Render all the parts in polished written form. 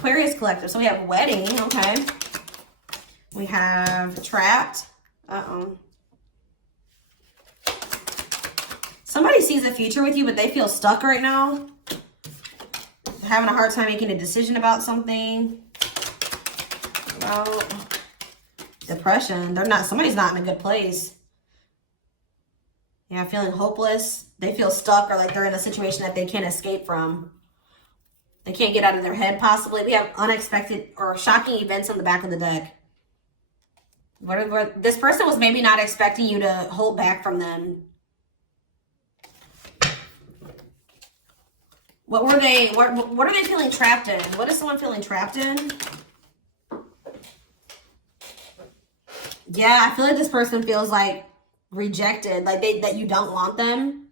Aquarius collective. So we have wedding, okay. We have trapped. Uh-oh. Somebody sees a future with you, but they feel stuck right now. They're having a hard time making a decision about something. About depression. Somebody's not in a good place. Yeah, feeling hopeless. They feel stuck or like they're in a situation that they can't escape from. They can't get out of their head, possibly. We have unexpected or shocking events on the back of the deck. This person was maybe not expecting you to hold back from them. What were they? What are they feeling trapped in? What is someone feeling trapped in? Yeah, I feel like this person feels like rejected, like that you don't want them.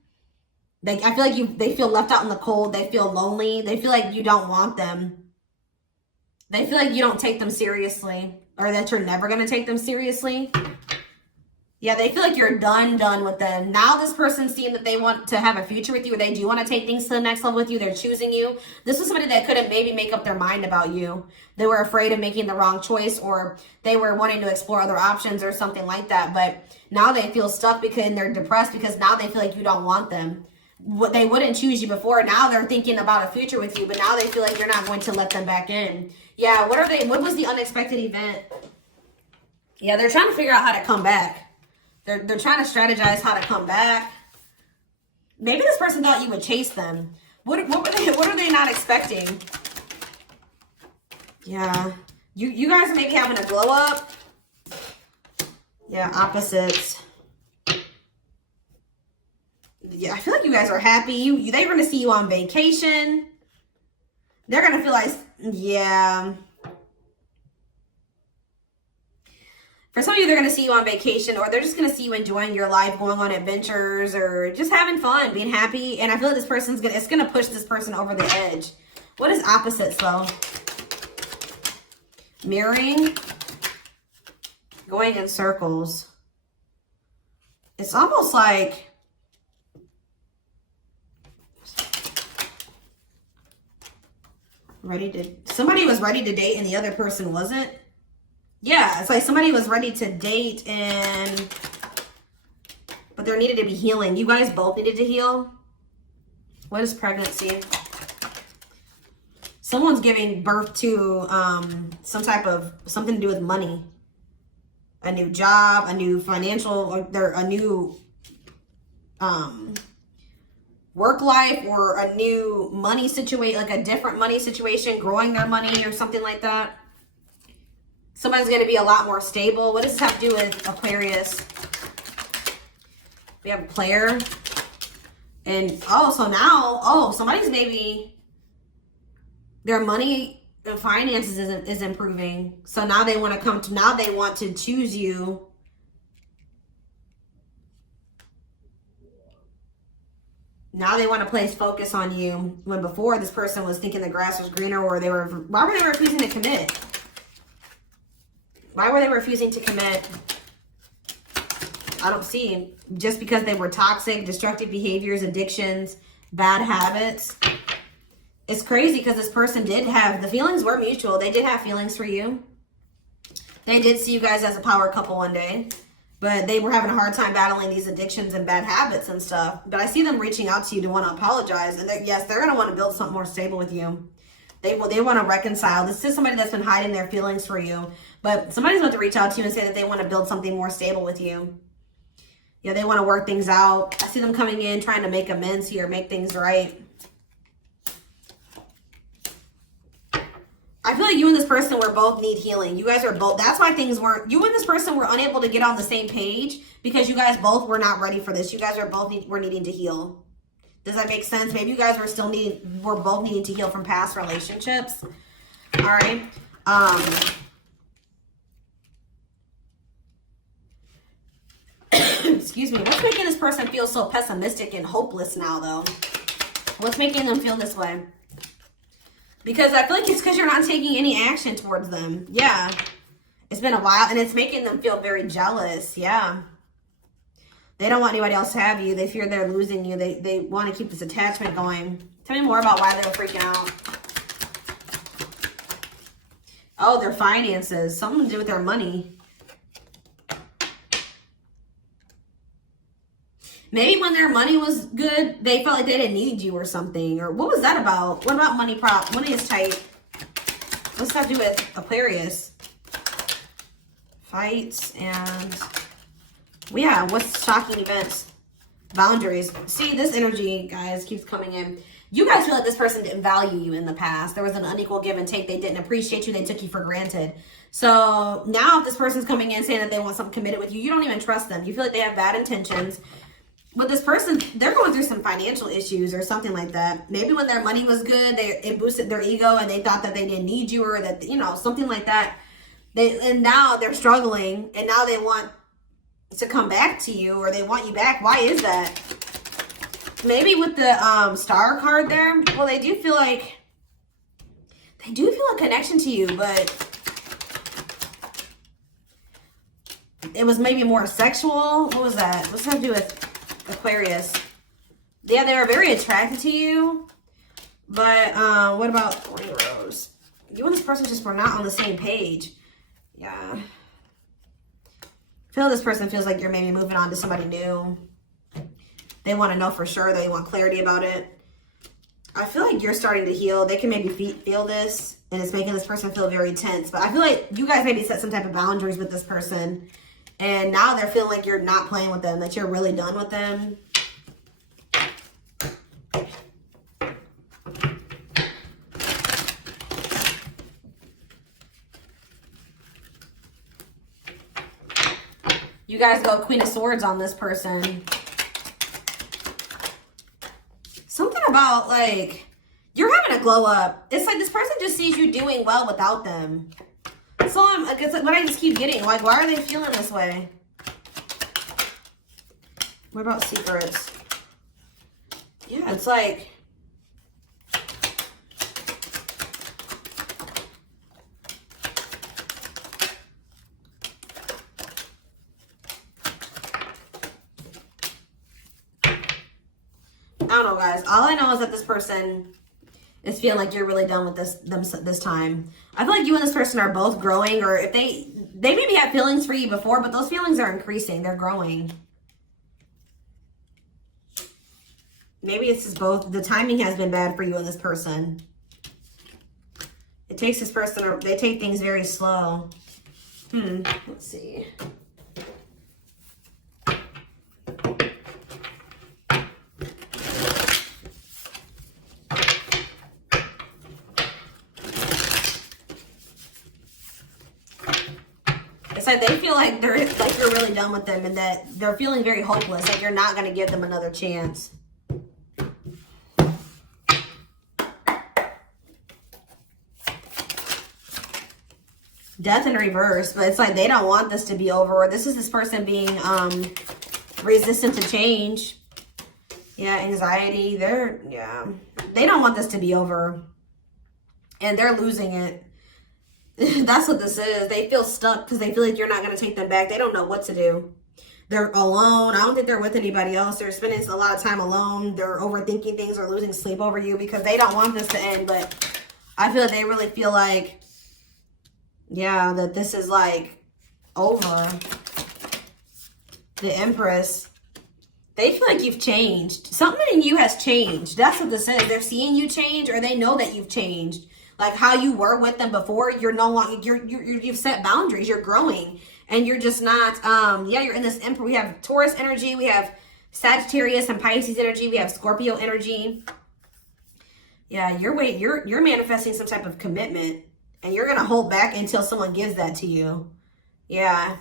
I feel like they feel left out in the cold. They feel lonely. They feel like you don't want them. They feel like you don't take them seriously, or that you're never going to take them seriously. Yeah, they feel like you're done with them. Now this person's seeing that they want to have a future with you, or they do want to take things to the next level with you. They're choosing you. This was somebody that couldn't maybe make up their mind about you. They were afraid of making the wrong choice, or they were wanting to explore other options or something like that. But now they feel stuck and they're depressed because now they feel like you don't want them. They wouldn't choose you before. Now they're thinking about a future with you, but now they feel like you're not going to let them back in. Yeah, what was the unexpected event? Yeah, they're trying to figure out how to come back. They're trying to strategize how to come back. Maybe this person thought you would chase them. What are they not expecting? Yeah. You guys are maybe having a glow up. Yeah, opposites. Yeah, I feel like you guys are happy. They're going to see you on vacation. They're going to feel like, yeah. For some of you, they're going to see you on vacation, or they're just going to see you enjoying your life, going on adventures, or just having fun, being happy. And I feel like this person's it's going to push this person over the edge. What is opposites, though? Mirroring. Going in circles. It's almost like somebody was ready to date and the other person wasn't. Yeah, it's like somebody was ready to date but there needed to be healing. You guys both needed to heal. What is pregnancy? Someone's giving birth to something to do with money. A new job, a new financial, a new work life, or a new money situation, like a different money situation, growing their money or something like that. Somebody's going to be a lot more stable. What does this have to do with Aquarius? We have a player. And, so now, somebody's maybe, their money and finances is improving. So now they want to choose you. Now they want to place focus on you, when before this person was thinking the grass was greener, or why were they refusing to commit? Why were they refusing to commit? I don't see. Just because they were toxic, destructive behaviors, addictions, bad habits. It's crazy because this person the feelings were mutual. They did have feelings for you. They did see you guys as a power couple one day. But they were having a hard time battling these addictions and bad habits and stuff. But I see them reaching out to you to want to apologize. And yes, they're going to want to build something more stable with you. They want to reconcile. This is somebody that's been hiding their feelings for you. But somebody's about to reach out to you and say that they want to build something more stable with you. Yeah, they want to work things out. I see them coming in, trying to make amends here, make things right. I feel like you and this person both need healing. You guys are both, that's why you and this person were unable to get on the same page, because you guys both were not ready for this. You guys were needing to heal. Does that make sense? Maybe you guys were both needing to heal from past relationships. All right. Excuse me. What's making this person feel so pessimistic and hopeless now, though? What's making them feel this way? Because I feel like it's because you're not taking any action towards them. Yeah. It's been a while, and it's making them feel very jealous. Yeah. They don't want anybody else to have you. They fear they're losing you. They want to keep this attachment going. Tell me more about why they're freaking out. Oh, their finances. Something to do with their money. Maybe when their money was good, they felt like they didn't need you or something. Or what was that about? What about money prop? Money is tight. What's that to do with Aquarius? Fights and... yeah, what's shocking events? Boundaries. See, this energy, guys, keeps coming in. You guys feel like this person didn't value you in the past. There was an unequal give and take. They didn't appreciate you. They took you for granted. So now if this person's coming in saying that they want something committed with you, you don't even trust them. You feel like they have bad intentions. With this person, they're going through some financial issues or something like that. Maybe when their money was good, it boosted their ego and they thought that they didn't need you or that, you know, something like that. And now they're struggling and now they want to come back to you or they want you back. Why is that? Maybe with the star card there, well, they do feel a connection to you, but it was maybe more sexual. What was that? What's that to do with Aquarius? Yeah, they were very attracted to you, but what about Ring Rose? You and this person just were not on the same page. Yeah. I feel this person feels like you're maybe moving on to somebody new. They want to know for sure. They want clarity about it. I feel like you're starting to heal. They can maybe feel this, and it's making this person feel very tense. But I feel like you guys maybe set some type of boundaries with this person, and now they're feeling like you're not playing with them, that you're really done with them. You guys go Queen of Swords on this person. Something about, like, you're having a glow up. It's like this person just sees you doing well without them. So it's like what I just keep getting. Like, why are they feeling this way? What about secrets? Yeah, it's like... I don't know, guys. All I know is that this person is feeling like you're really done with this time. I feel like you and this person are both growing, or if they maybe had feelings for you before, but those feelings are increasing. They're growing. Maybe it's just both. The timing has been bad for you and this person. It takes this person, they take things very slow. Let's see. Like they feel like you're really done with them and that they're feeling very hopeless, like you're not going to give them another chance. Death in reverse, but it's like they don't want this to be over, or this is this person being resistant to change. Yeah, anxiety. They don't want this to be over, and they're losing it. That's what this is. They feel stuck because they feel like you're not going to take them back. They don't know what to do. They're alone. I don't think they're with anybody else. They're spending a lot of time alone. They're overthinking things or losing sleep over you because they don't want this to end. But I feel like they really feel like, yeah, that this is like over. The Empress. They feel like you've changed. Something in you has changed. That's what this is. They're seeing you change, or they know that you've changed. Like how you were with them before, you're no longer, you've set boundaries, you're growing, and you're just not, you're in this Emperor. We have Taurus energy, we have Sagittarius and Pisces energy, we have Scorpio energy. Yeah, you're manifesting some type of commitment, and you're going to hold back until someone gives that to you. Yeah.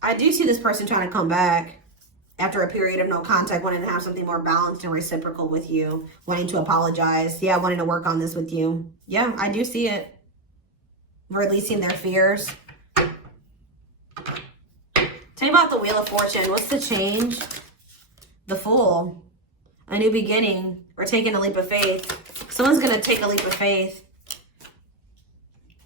I do see this person trying to come back after a period of no contact, wanting to have something more balanced and reciprocal with you, wanting to apologize. Yeah, wanting to work on this with you. Yeah, I do see it. Releasing their fears. Tell me about the Wheel of Fortune. What's the change? The Fool. A new beginning. We're taking a leap of faith. Someone's going to take a leap of faith.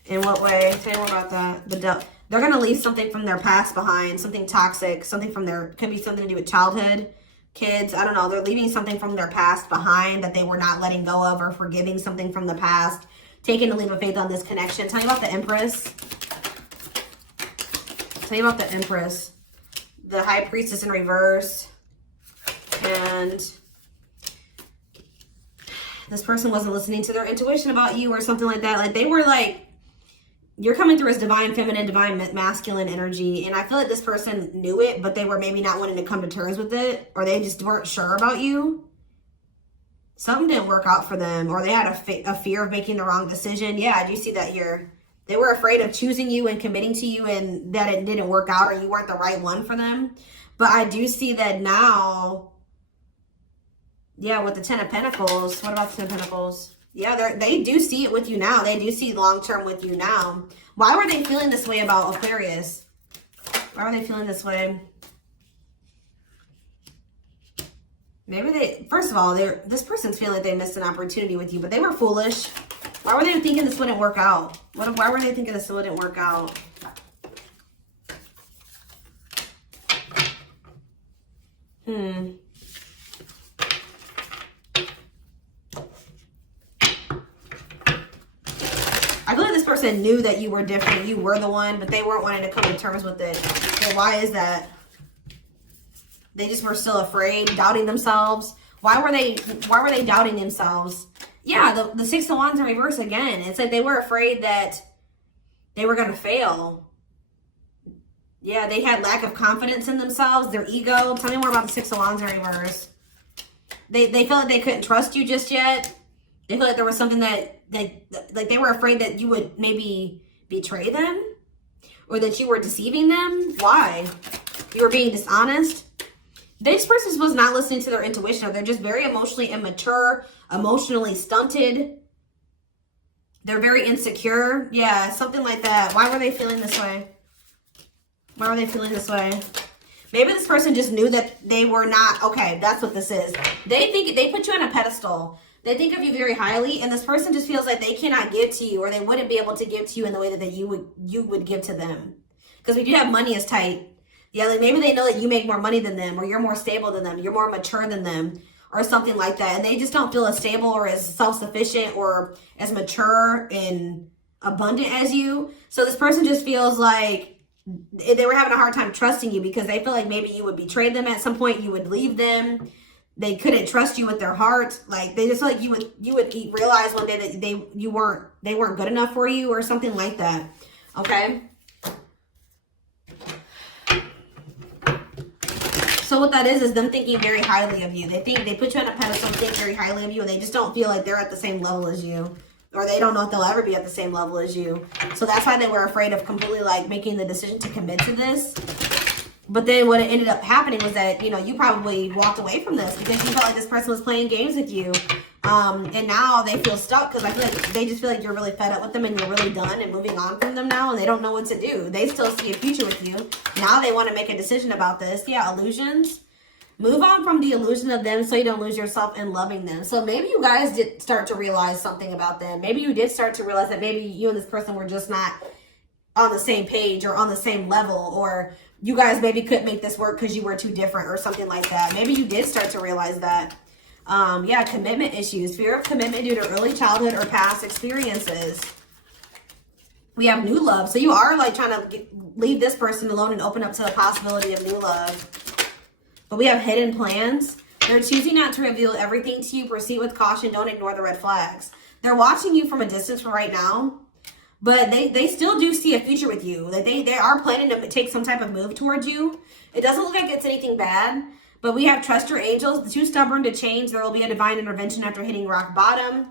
In what way? Tell me more about that. They're going to leave something from their past behind, something toxic, something from could be something to do with childhood, kids. I don't know. They're leaving something from their past behind that they were not letting go of, or forgiving something from the past. taking the leap of faith on this connection. Tell me about the Empress. Tell me about the Empress. The High Priestess in reverse. And this person wasn't listening to their intuition about you or something like that. Like they were like, you're coming through as divine feminine, divine masculine energy. And I feel like this person knew it, but they were maybe not wanting to come to terms with it. Or they just weren't sure about you. Something didn't work out for them. Or they had a fear of making the wrong decision. Yeah, I do see that here. They were afraid of choosing you and committing to you and that it didn't work out or you weren't the right one for them. But I do see that now. Yeah, with the Ten of Pentacles. What about the Ten of Pentacles? Yeah, they do see it with you now. They do see long-term with you now. Why were they feeling this way about Aquarius? Why were they feeling this way? Maybe they, first of all, this person's feeling like they missed an opportunity with you, but they were foolish. Why were they thinking this wouldn't work out? Why were they thinking this wouldn't work out? I feel like this person knew that you were different. You were the one, but they weren't wanting to come to terms with it. So why is that? They just were still afraid, doubting themselves. Why were they doubting themselves? Yeah, the Six of Wands in reverse again. It's like they were afraid that they were going to fail. Yeah, they had lack of confidence in themselves, their ego. Tell me more about the Six of Wands in reverse. They feel like they couldn't trust you just yet. They feel like there was something that like they were afraid that you would maybe betray them or that you were deceiving them. Why? You were being dishonest. This person was not listening to their intuition, or they're just very emotionally immature, emotionally stunted. They're very insecure. Yeah, something like that. Why were they feeling this way? Why were they feeling this way? Maybe this person just knew that they were not, okay, that's what this is. They put you on a pedestal. They think of you very highly, and this person just feels like they cannot give to you, or they wouldn't be able to give to you in the way that you would give to them. Because we do have money as tight. Yeah, like maybe they know that you make more money than them, or you're more stable than them, you're more mature than them, or something like that. And they just don't feel as stable or as self-sufficient or as mature and abundant as you. So this person just feels like they were having a hard time trusting you because they feel like maybe you would betray them at some point, you would leave them. They couldn't trust you with their heart. Like they just feel like you would realize one day that they weren't good enough for you or something like that. Okay? So what that is them thinking very highly of you. They put you on a pedestal and think very highly of you, and they just don't feel like they're at the same level as you. Or they don't know if they'll ever be at the same level as you. So that's why they were afraid of completely like making the decision to commit to this. But then what ended up happening was that, you know, you probably walked away from this because you felt like this person was playing games with you. And now they feel stuck because I feel like they just feel like you're really fed up with them and you're really done and moving on from them now, and they don't know what to do. They still see a future with you. Now they want to make a decision about this. Yeah, illusions. Move on from the illusion of them so you don't lose yourself in loving them. So maybe you guys did start to realize something about them. Maybe you did start to realize that maybe you and this person were just not on the same page or on the same level, or you guys maybe couldn't make this work because you were too different or something like that. Maybe you did start to realize that. Yeah, commitment issues. Fear of commitment due to early childhood or past experiences. We have new love. So you are like trying to leave this person alone and open up to the possibility of new love. But we have hidden plans. They're choosing not to reveal everything to you. Proceed with caution. Don't ignore the red flags. They're watching you from a distance for right now. But they still do see a future with you. Like they are planning to take some type of move towards you. It doesn't look like it's anything bad. But we have trust your angels. Too stubborn to change. There will be a divine intervention after hitting rock bottom.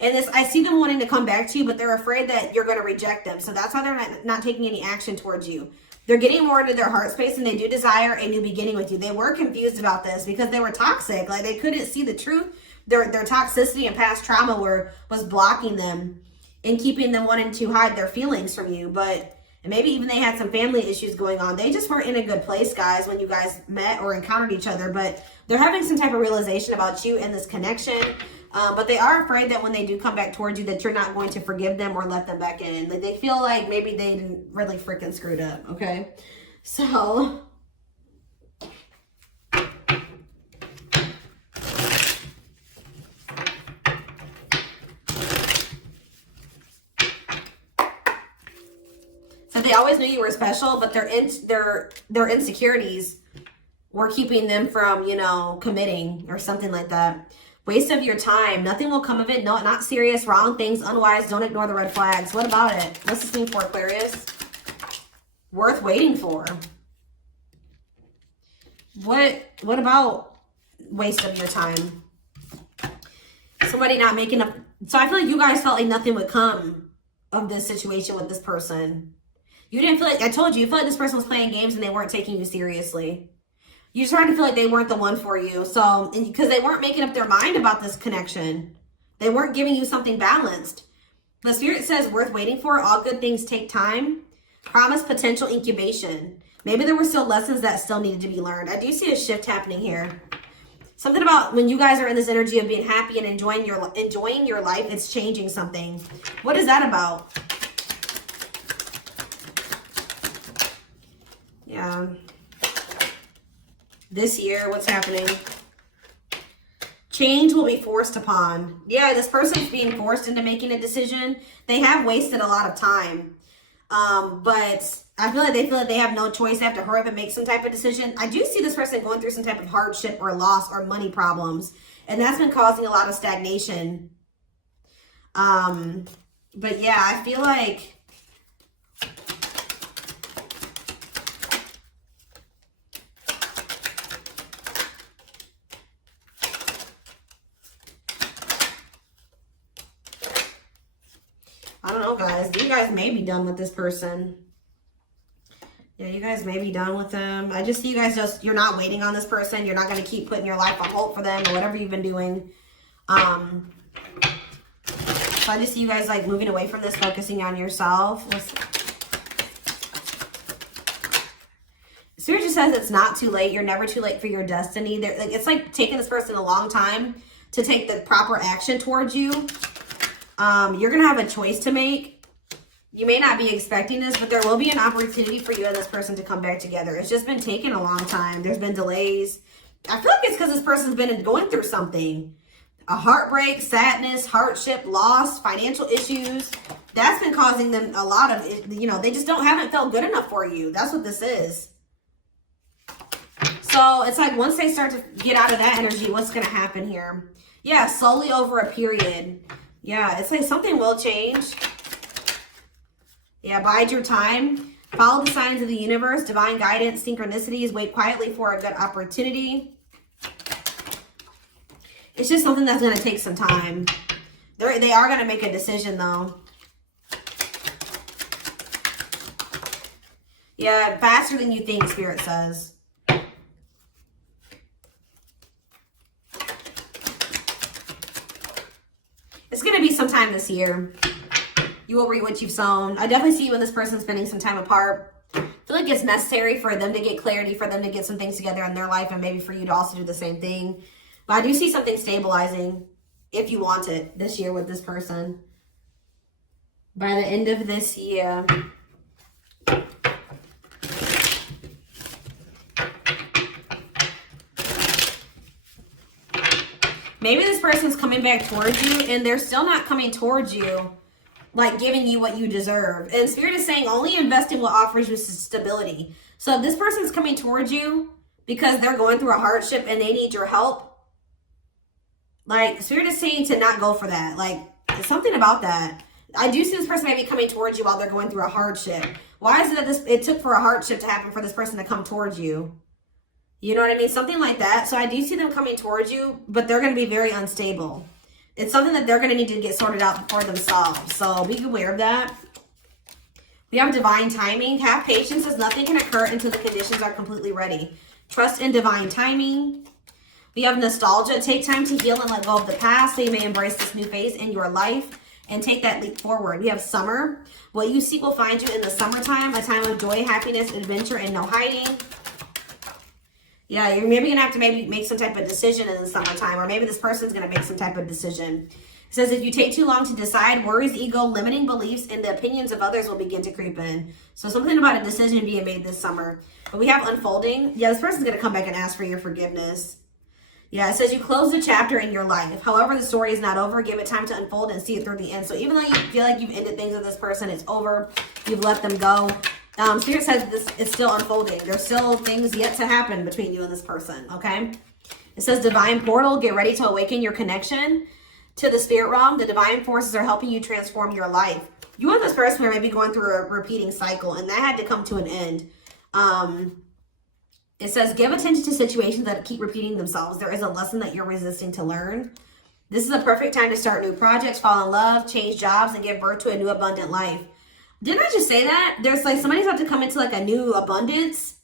And this, I see them wanting to come back to you, but they're afraid that you're going to reject them. So that's why they're not taking any action towards you. They're getting more into their heart space, and they do desire a new beginning with you. They were confused about this because they were toxic. Like they couldn't see the truth. Their toxicity and past trauma was blocking them and keeping them wanting to hide their feelings from you. But and maybe even they had some family issues going on. They just weren't in a good place, guys, when you guys met or encountered each other. But they're having some type of realization about you and this connection. But they are afraid that when they do come back towards you that you're not going to forgive them or let them back in. Like they feel like maybe they didn't really freaking screwed up, okay? So they always knew you were special, but their insecurities were keeping them from, you know, committing or something like that. Waste of your time. Nothing will come of it. No, not serious. Wrong things. Unwise. Don't ignore the red flags. What about it? What's this mean for Aquarius? Worth waiting for. What about waste of your time? Somebody not making up. So I feel like you guys felt like nothing would come of this situation with this person. You didn't feel like, I told you, you felt like this person was playing games and they weren't taking you seriously. You started to feel like they weren't the one for you. So, because they weren't making up their mind about this connection. They weren't giving you something balanced. But Spirit says worth waiting for. All good things take time. Promise potential incubation. Maybe there were still lessons that still needed to be learned. I do see a shift happening here. Something about when you guys are in this energy of being happy and enjoying your life, it's changing something. What is that about? Yeah. This year, what's happening? Change will be forced upon. Yeah, this person's being forced into making a decision. They have wasted a lot of time. But I feel like they have no choice. They have to hurry up and make some type of decision. I do see this person going through some type of hardship or loss or money problems. And that's been causing a lot of stagnation. But yeah, I feel like I don't know, guys. You guys may be done with this person. Yeah, you guys may be done with them. I just see you guys you're not waiting on this person. You're not going to keep putting your life on hold for them or whatever you've been doing. So I just see you guys like moving away from this, focusing on yourself. Spirit just says it's not too late. You're never too late for your destiny. It's like taking this person a long time to take the proper action towards you. You're going to have a choice to make. You may not be expecting this, but there will be an opportunity for you and this person to come back together. It's just been taking a long time. There's been delays. I feel like it's because this person's been going through something. A heartbreak, sadness, hardship, loss, financial issues. That's been causing them a lot of, you know, they just haven't felt good enough for you. That's what this is. So it's like once they start to get out of that energy, what's going to happen here? Yeah, slowly over a period. Yeah, it's like something will change. Yeah, bide your time. Follow the signs of the universe, divine guidance, synchronicities. Wait quietly for a good opportunity. It's just something that's going to take some time. They are going to make a decision, though. Yeah, faster than you think, Spirit says. It's going to be sometime this year. You will reap what you've sown. I definitely see you and this person spending some time apart. I feel like it's necessary for them to get clarity, for them to get some things together in their life, and maybe for you to also do the same thing. But I do see something stabilizing, if you want it, this year with this person. By the end of this year. Maybe this person's coming back towards you, and they're still not coming towards you like giving you what you deserve. And Spirit is saying only invest in what offers you stability. So if this person's coming towards you because they're going through a hardship and they need your help, like Spirit is saying to not go for that. Like it's something about that. I do see this person maybe coming towards you while they're going through a hardship. Why is it that it took for a hardship to happen for this person to come towards you? You know what I mean? Something like that. So I do see them coming towards you, but they're going to be very unstable. It's something that they're going to need to get sorted out for themselves. So be aware of that. We have divine timing. Have patience as nothing can occur until the conditions are completely ready. Trust in divine timing. We have nostalgia. Take time to heal and let go of the past so you may embrace this new phase in your life and take that leap forward. We have summer. What you seek will find you in the summertime, a time of joy, happiness, adventure, and no hiding. Yeah, you're maybe going to have to make some type of decision in the summertime, or maybe this person's going to make some type of decision. It says if you take too long to decide, worries, ego, limiting beliefs, and the opinions of others will begin to creep in. So something about a decision being made this summer. But we have unfolding. Yeah, this person's going to come back and ask for your forgiveness. Yeah, it says you close the chapter in your life. However, the story is not over. Give it time to unfold and see it through the end. So even though you feel like you've ended things with this person, it's over. You've let them go. Spirit says this is still unfolding. There's still things yet to happen between you and this person, okay? It says divine portal, get ready to awaken your connection to the spirit realm. The divine forces are helping you transform your life. You and this person are maybe going through a repeating cycle, and that had to come to an end. It says give attention to situations that keep repeating themselves. There is a lesson that you're resisting to learn. This is a perfect time to start new projects, fall in love, change jobs, and give birth to a new abundant life. Didn't I just say that? There's like somebody's about to come into like a new abundance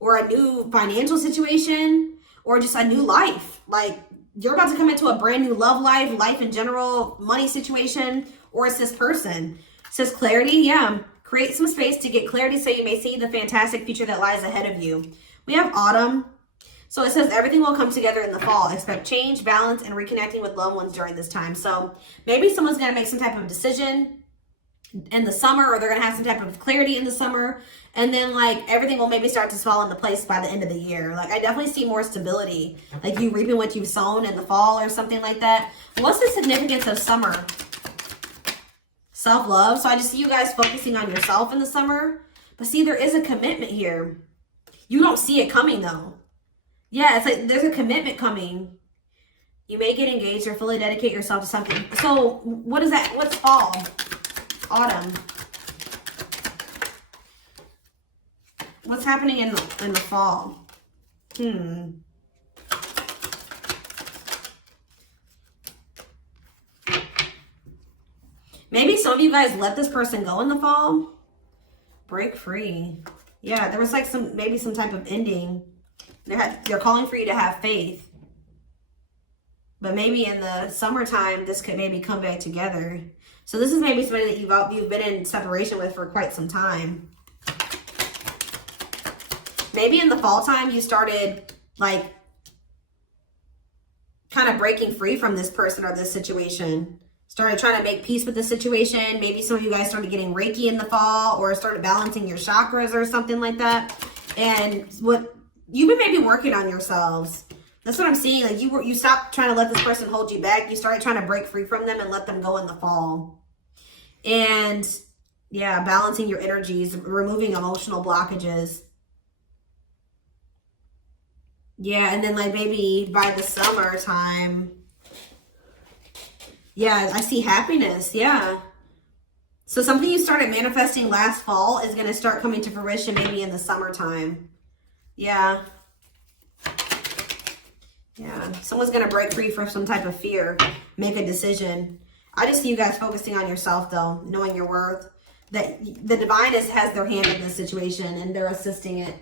or a new financial situation or just a new life. Like you're about to come into a brand new love life, life in general, money situation, or it's this person. It says clarity. Yeah. Create some space to get clarity so you may see the fantastic future that lies ahead of you. We have autumn. So it says everything will come together in the fall. Expect change, balance, and reconnecting with loved ones during this time. So maybe someone's going to make some type of decision in the summer, or they're going to have some type of clarity in the summer. And then like everything will maybe start to fall into place by the end of the year. Like I definitely see more stability, like you reaping what you've sown in the fall or something like that. What's the significance of summer? Self-love. So I just see you guys focusing on yourself in the summer. But see, there is a commitment here. You don't see it coming though. Yeah, it's like there's a commitment coming. You may get engaged or fully dedicate yourself to something. So what is that? What's fall? Autumn. What's happening in the fall? Maybe some of you guys let this person go in the fall. Break free. Yeah, there was like maybe some type of ending. They're calling for you to have faith. But maybe in the summertime, this could maybe come back together. So this is maybe somebody that you've been in separation with for quite some time. Maybe in the fall time, you started like kind of breaking free from this person or this situation. Started trying to make peace with the situation. Maybe some of you guys started getting Reiki in the fall or started balancing your chakras or something like that. And what you've been maybe working on yourselves. That's what I'm seeing. Like you stopped trying to let this person hold you back. You started trying to break free from them and let them go in the fall. And yeah, balancing your energies, removing emotional blockages. Yeah, and then like maybe by the summertime, yeah, I see happiness. Yeah. So something you started manifesting last fall is going to start coming to fruition maybe in the summertime. Yeah. Yeah. Someone's going to break free from some type of fear, make a decision. I just see you guys focusing on yourself though, knowing your worth. That the divine has their hand in this situation and they're assisting it.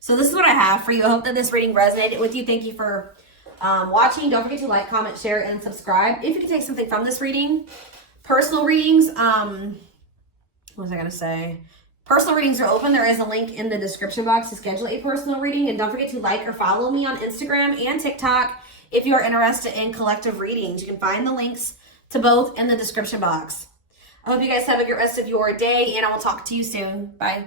So this is what I have for you. I hope that this reading resonated with you. Thank you for watching. Don't forget to like, comment, share, and subscribe. If you can take something from this reading, personal readings, what was I going to say? Personal readings are open. There is a link in the description box to schedule a personal reading. And don't forget to like or follow me on Instagram and TikTok if you are interested in collective readings. You can find the links to both in the description box. I hope you guys have a great rest of your day, and I will talk to you soon. Bye.